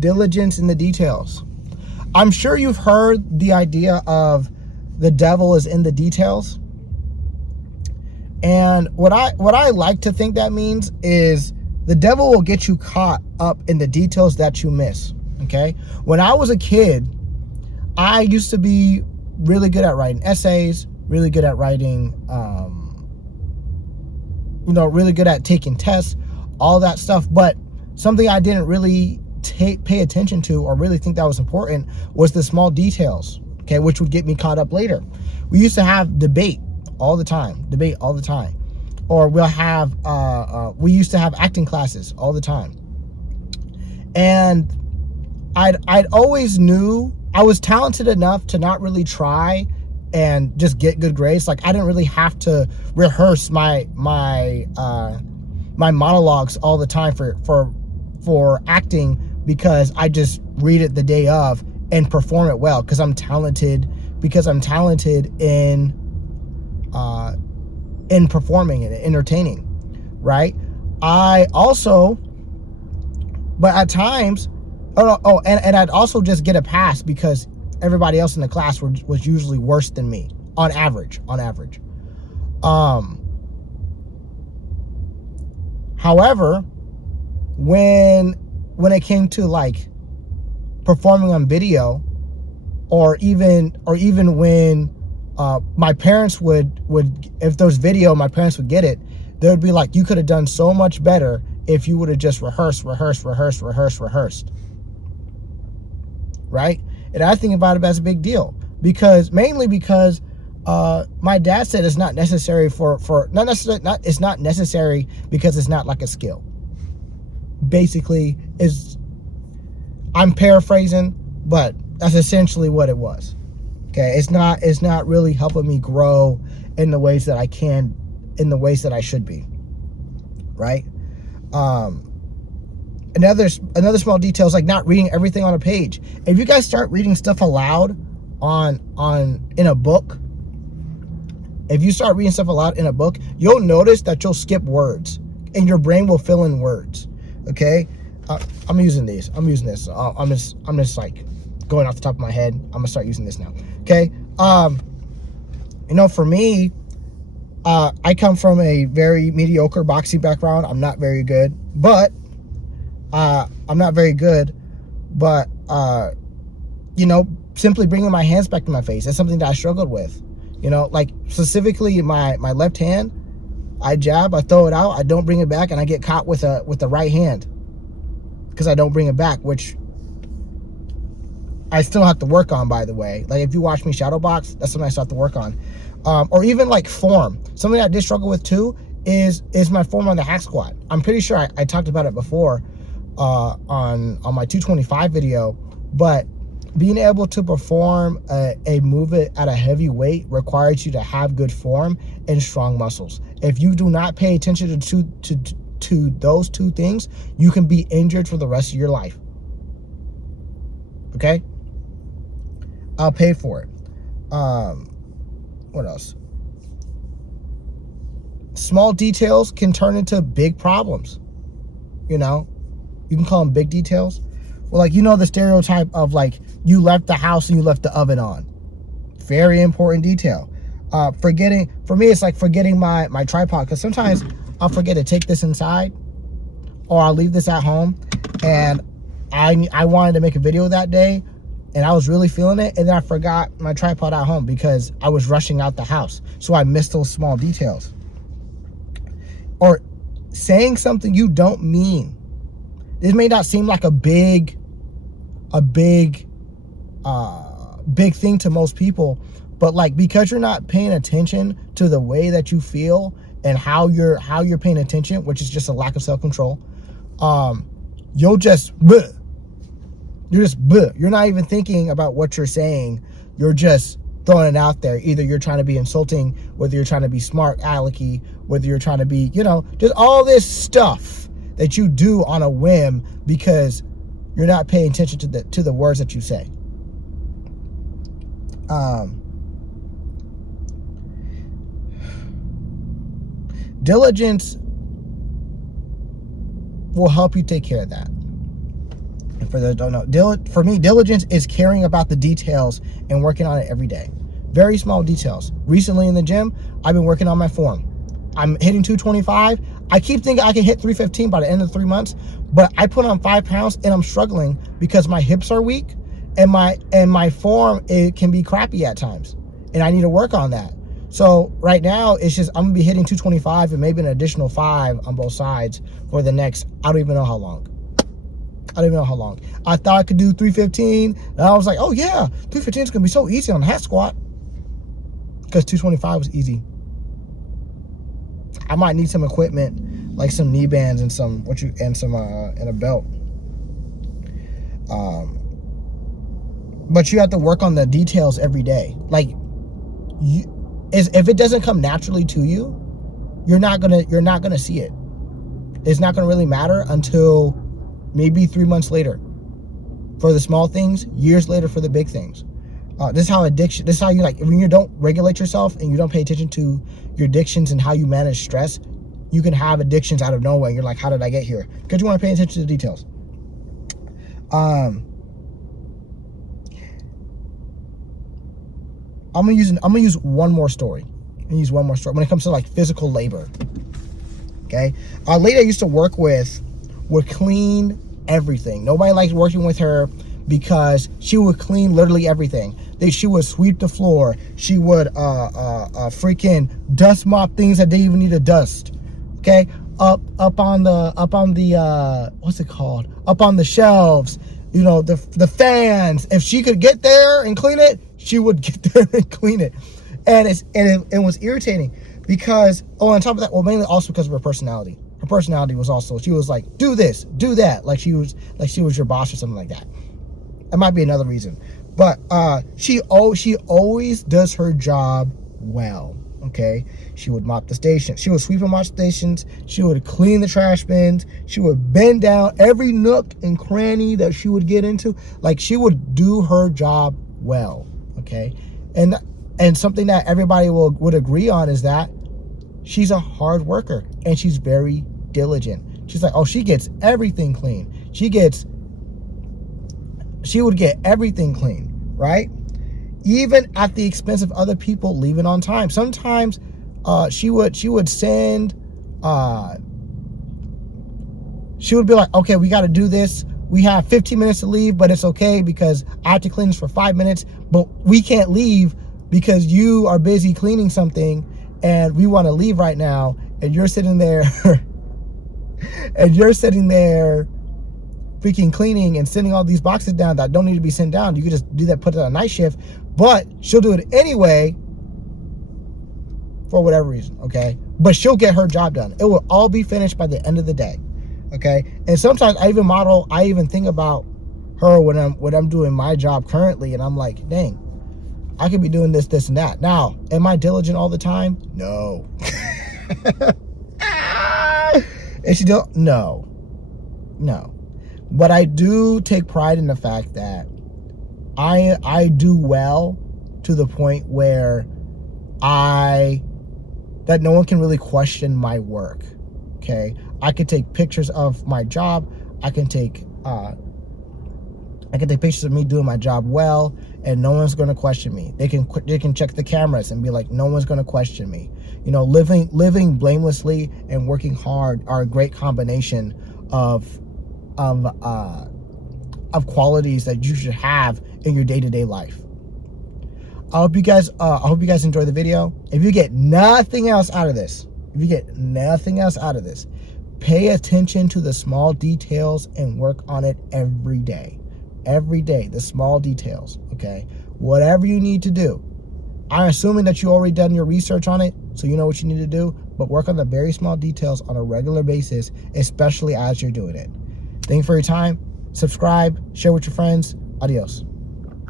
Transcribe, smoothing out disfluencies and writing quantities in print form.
Diligence in the details. I'm sure you've heard the idea of the devil is in the details. And what I like to think that means is the devil will get you caught up in the details that you miss. Okay? When I was a kid, I used to be really good at writing essays, really good at writing, really good at taking tests, all that stuff. But something I didn't really pay attention to or really think that was important was the small details, okay, which would get me caught up later. We used to have debate all the time. Or we used to have acting classes all the time. And I'd always knew I was talented enough to not really try and just get good grades. Like, I didn't really have to rehearse my monologues all the time for acting, because I just read it the day of and perform it well because I'm talented in performing and entertaining, right? But at times, and I'd also just get a pass because everybody else in the class was usually worse than me on average. However, when it came to like performing on video, or even when my parents would, if there was video, my parents would get it. They would be like, you could have done so much better if you would have just rehearsed. Right? And I think about it as a big deal because my dad said it's not necessary it's not necessary because it's not like a skill. Basically, I'm paraphrasing, but that's essentially what it was. Okay, it's not really helping me grow in the ways that I can, in the ways that I should be. Right? Another small detail is like not reading everything on a page. If you guys start reading stuff aloud in a book, you'll notice that you'll skip words and your brain will fill in words. Okay, I'm using this. I'm just like going off the top of my head. I'm gonna start using this now. Okay, for me, I come from a very mediocre boxing background. I'm not very good, but simply bringing my hands back to my face, that's something that I struggled with. Like specifically my left hand, I jab, I throw it out, I don't bring it back, and I get caught with the right hand because I don't bring it back, which I still have to work on, by the way. Like, if you watch me shadow box, that's something I still have to work on. Or even like form. Something I did struggle with too is my form on the hack squat. I'm pretty sure I talked about it before on my 225 video, but being able to perform a movement at a heavy weight requires you to have good form and strong muscles. If you do not pay attention to those two things, you can be injured for the rest of your life. Okay? I'll pay for it. What else? Small details can turn into big problems. You can call them big details. Well, like, the stereotype of like, you left the house and you left the oven on. Very important detail. For me, it's like forgetting my tripod, because sometimes I'll forget to take this inside, or I'll leave this at home, and I wanted to make a video that day, and I was really feeling it, and then I forgot my tripod at home because I was rushing out the house, so I missed those small details. Or saying something you don't mean. This may not seem like a big thing to most people, but like, because you're not paying attention to the way that you feel and how you're paying attention, which is just a lack of self-control, you're just you're not even thinking about what you're saying. You're just throwing it out there. Either you're trying to be insulting, whether you're trying to be smart alecky, whether you're trying to be, just all this stuff that you do on a whim because you're not paying attention to the words that you say. Diligence will help you take care of that. For those who don't know, for me, diligence is caring about the details and working on it every day. Very small details. Recently in the gym, I've been working on my form. I'm hitting 225. I keep thinking I can hit 315 by the end of 3 months, but I put on 5 pounds and I'm struggling because my hips are weak and my form, it can be crappy at times, and I need to work on that. So right now it's just I'm gonna be hitting 225 and maybe an additional 5 on both sides for the next, I don't even know how long. I thought I could do 315, and I was like, oh yeah, 315 is gonna be so easy on the hat squat, because 225 was easy. I might need some equipment, like some knee bands and and a belt. But you have to work on the details every day. Like, if it doesn't come naturally to you, you're not gonna see it. It's not gonna really matter until maybe 3 months later for the small things, years later for the big things. This is how you, like, when you don't regulate yourself and you don't pay attention to your addictions and how you manage stress, you can have addictions out of nowhere. And you're like, how did I get here? Because you want to pay attention to the details. I'm gonna use one more story. When it comes to like physical labor. Okay, a lady I used to work with would clean everything. Nobody liked working with her because she would clean literally everything. She would sweep the floor. She would freaking dust mop things that didn't even need to dust. Okay, up on the what's it called? Up on the shelves. You know, the fans. If she could get there and clean it, she would get there and clean it. And it was irritating because, on top of that, well, mainly also because of her personality. Her personality was also, she was like, do this, do that, like she was your boss or something like that. That might be another reason. But she always does her job well. Okay, she would mop the station. She would sweep and mop stations. She would clean the trash bins. She would bend down every nook and cranny that she would get into. Like, she would do her job well. Okay, and something that everybody would agree on is that she's a hard worker and she's very diligent. She's like, oh, she gets everything clean. She would get everything clean, right? Even at the expense of other people leaving on time. Sometimes she would send, she would be like, okay, we got to do this. We have 15 minutes to leave, but it's okay because I have to clean this for 5 minutes, but we can't leave because you are busy cleaning something and we want to leave right now. And you're sitting there freaking cleaning and sending all these boxes down that don't need to be sent down. You could just do that, put it on a night shift, but she'll do it anyway for whatever reason, okay? But she'll get her job done. It will all be finished by the end of the day, okay? And sometimes I even think about her when I'm doing my job currently, and I'm like, dang, I could be doing this, and that. Now, am I diligent all the time? No. Is she still? No. But I do take pride in the fact that I do well to the point where that no one can really question my work. Okay, I can take pictures of my job. I can take pictures of me doing my job well, and no one's going to question me. They can check the cameras and be like, no one's going to question me. You know, living blamelessly and working hard are a great combination of qualities that you should have in your day-to-day life. I hope you guys enjoy the video. If you get nothing else out of this, pay attention to the small details and work on it every day. Every day, the small details, okay? Whatever you need to do. I'm assuming that you already done your research on it, so you know what you need to do, but work on the very small details on a regular basis, especially as you're doing it. Thank you for your time. Subscribe, share with your friends. Adios.